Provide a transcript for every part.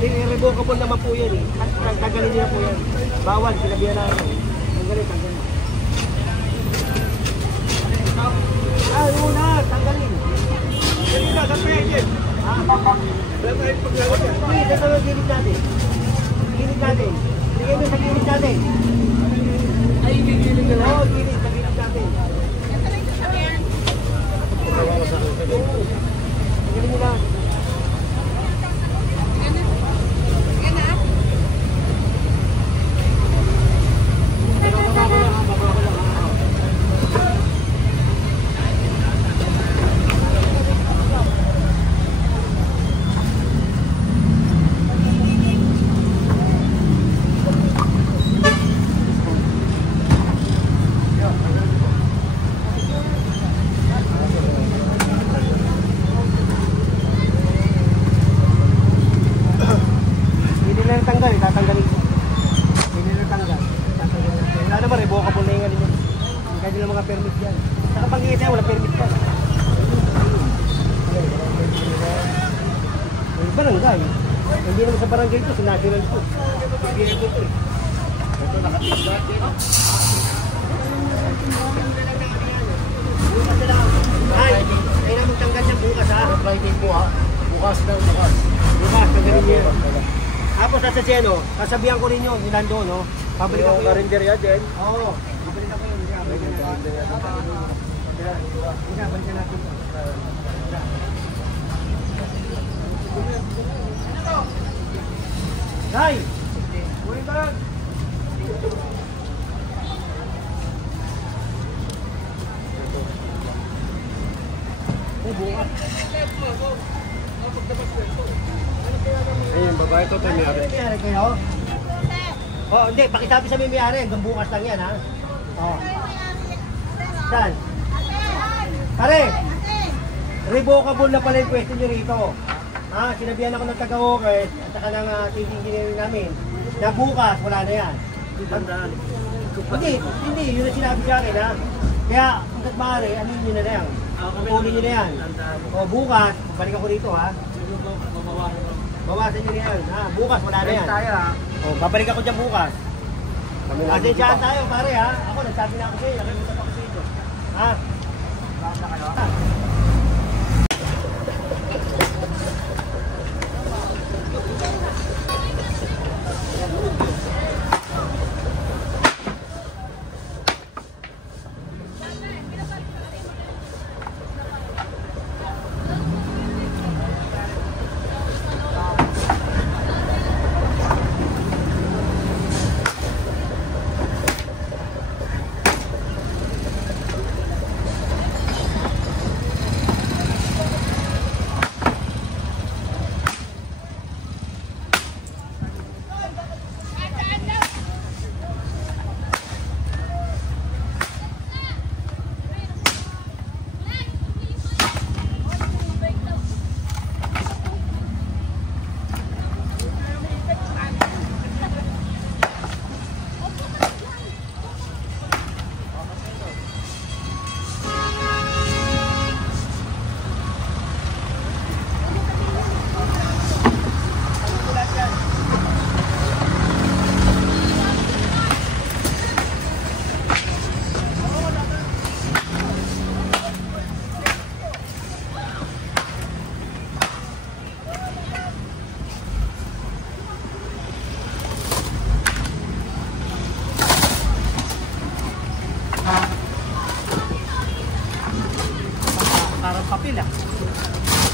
Irrevocable naman po yan eh. Tanggalin niya po yan. Bawal, sinabihan na. Tanggalin. Una, tanggalin. Tanggalin na, tanggalin. Wala tayo paglalagay. Hindi, dito yung gilid natin. Gilid natin. Sige mo sa gilid natin. Ay, gilid na lang. Oo, gilid, sa gilid natin. Tanggalin mo lang. Barangay. Hindi naman sa barangay ito, sa national ito. Ito nakatiglat din. Ay, kailan mong tanggal niya bukas ha? Friday po ha. Bukas daw, bukas. Bukas, tanggalin niya. Tapos sa Seno, sasabihan ko rin yun, nilando, no? Pabalikan ko yun. Karinderya din? Oo. Pabalikan ko yun. Balikan natin. Nay! Uwi ba? Ayun, babae ito tayo may-ari. May-ari kayo? Oh, hindi. Pakisabi sa may-ari. Hanggang bukas lang yan, ha? Oh. Saan? Pare! Revocable na pala yung pwesto nyo rito. Sinabihan ako ng taga-Oakers at saka ng TV engineering namin na bukas, wala na yan. Hindi, yun ang sinabi sa akin, ha? Kaya, hanggat maaari, amin nyo na yan. Kukunin nyo na yan. O, bukas, balik ako dito, ha? Bawasan nyo na yan, ha? Bukas, wala na yan. O, babalik ako dyan bukas. Pasensyahan tayo, pare, ha? Ako, nagsabi na ako sa'yo, nakimusap ako sa inyo. Ha? Basta kayo?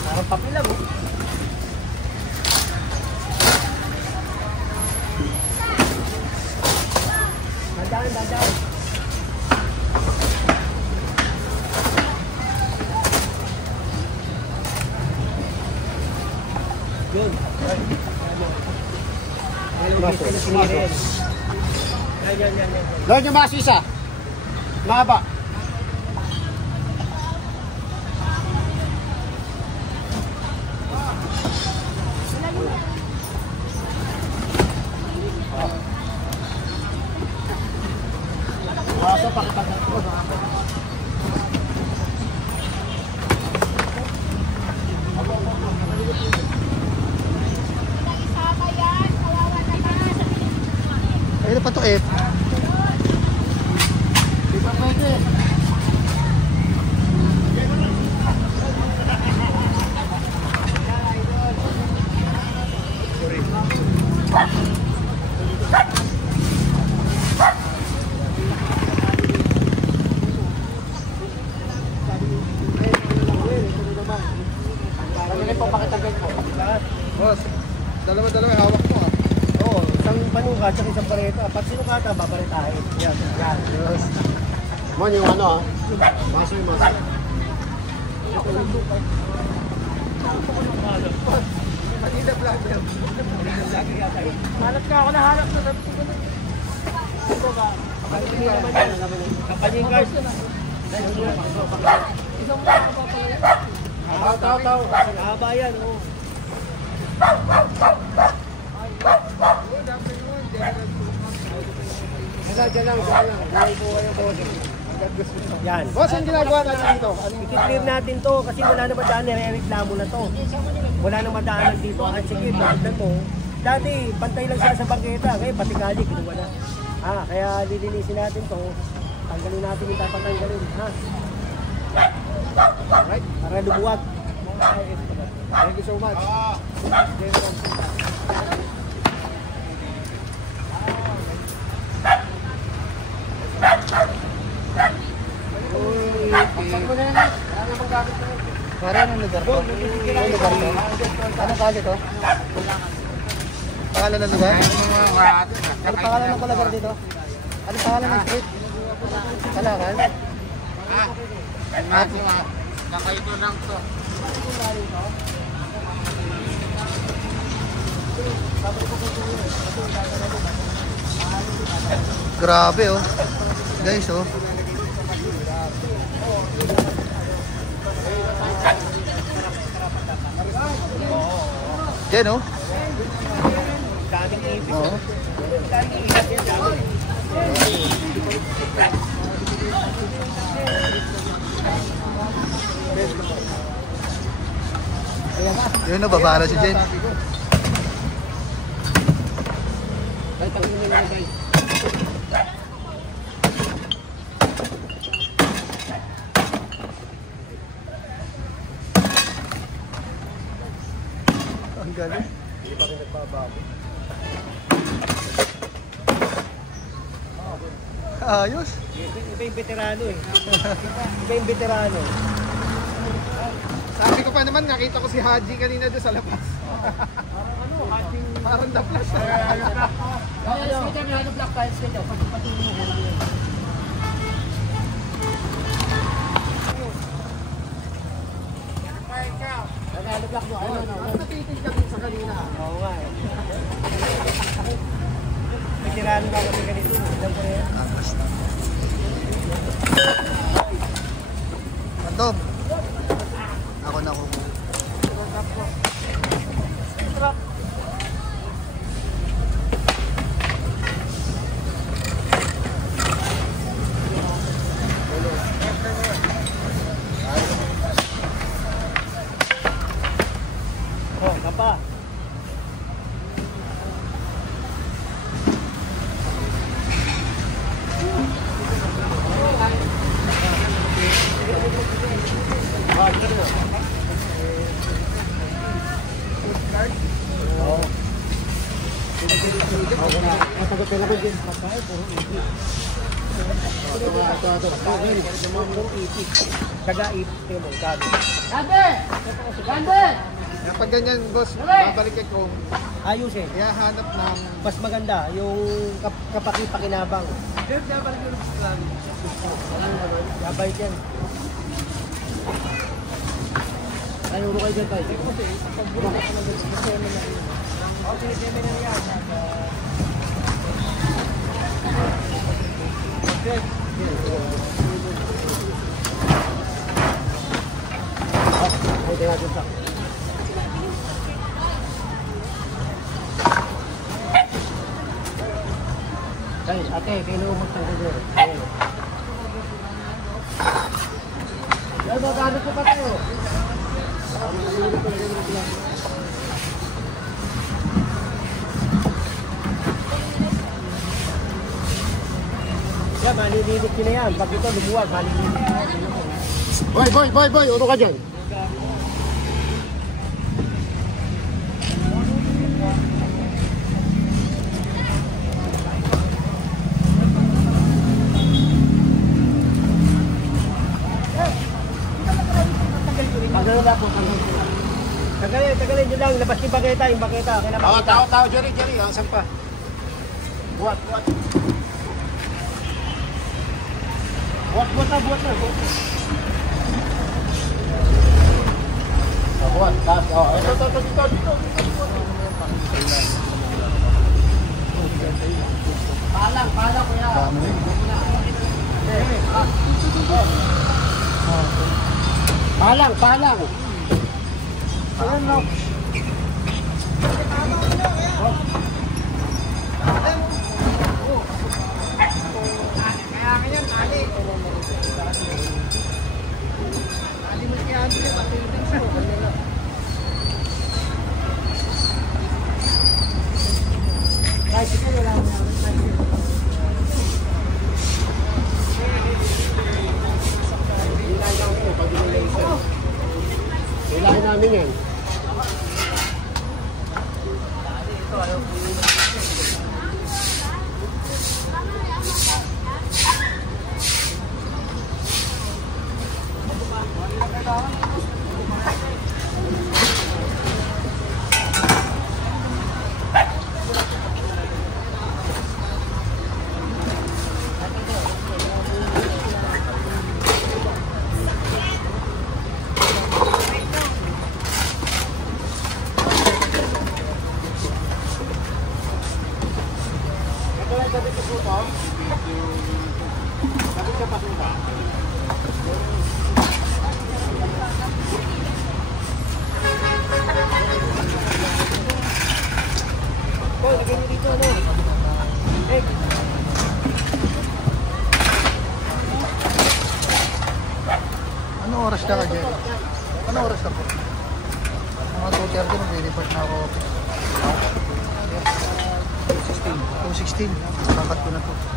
Parang papila mo. Dadaan. Yun. Lord yung masisa. Mahaba. Kaso pakipagkat ko sa ako. Bakit? Di ba pwede? Boss, dalawa-dalawa hawak mo ah. Oo, isang panuka at isang pareta. Pag sinukata, babaretahin. Yan, yan. Yes. Mon, yung ano ah. Maso yung maso. Hanap ka ako na hanap na. Ito ba? Kapalingin naman yan. Kapalingin guys. Isang mahaba pala yan. Tao. Mahaba yan. Yan. Boss, ang ginagawa natin dito? I-clear natin to kasi wala naman daan, nire-reklamo na to. Wala naman daanan dito. At sige, tignan mo. Dati, pantay lang sila sa bangketa. Ngayon, pati kali, kinuha na. Kaya lilinisin natin to. Tanggalin natin yung dapat tanggalin. Alright, para lumuwag. Thank you so much. Para anong lugar to? Anong lugar to? Anong kali to? Pangalan ng lugar? Anong pangalan ng lugar dito? Anong pangalan ng street? Kalakan? Nakaito lang to. Grabe oh. Guys oh. Diyan oh. Daming ipis. Oo. Daming ipis yan. Yun oh, babara si Jen. Ay, tanggalin nyo na guys. Ang galing. Hindi pa rin nagbabago. Ayos. Iba yung veterano eh. Iba yung veterano. Sabi ko pa naman, nakita ko si Haji kanina doon sa labas. Parang na-flash. Natitig ka din sa kanina. Oo nga eh. Veterano ba kami ganito? Alam ko yan. Mandom. Ako na kukuha. Oh, kapa. Kagaip, tingnan mo, gabi. Pag ganyan, boss, babalik ko. Ayos eh. Kaya hanap ng... Mas maganda yung kapaki-pakinabang. Gabay yan. Ayaw mo kayo dyan tayo. Okay, deme na yan. Okay. Ay, tingnan dyan sa. Ay, ate, pinuumot ng gagawin. Ayun. Ay, magkano po pa tayo? malililit nyo na yan. Pag ito lumuwag, malililit. Boy, uno ka dyan. Tagalin nyo lang, labas yung baketa. Kailan makita? Tao, Jerry, saan pa? Buat. Buat na. Buat. Dito. Palang kuya. Palang. Ayan no. Kailangan namin yan. Anong oras na ka, Jerry? Anong oras na po? Mga 2:30 nag-report na ako. 2:16. 2:16. Kakat ko na to.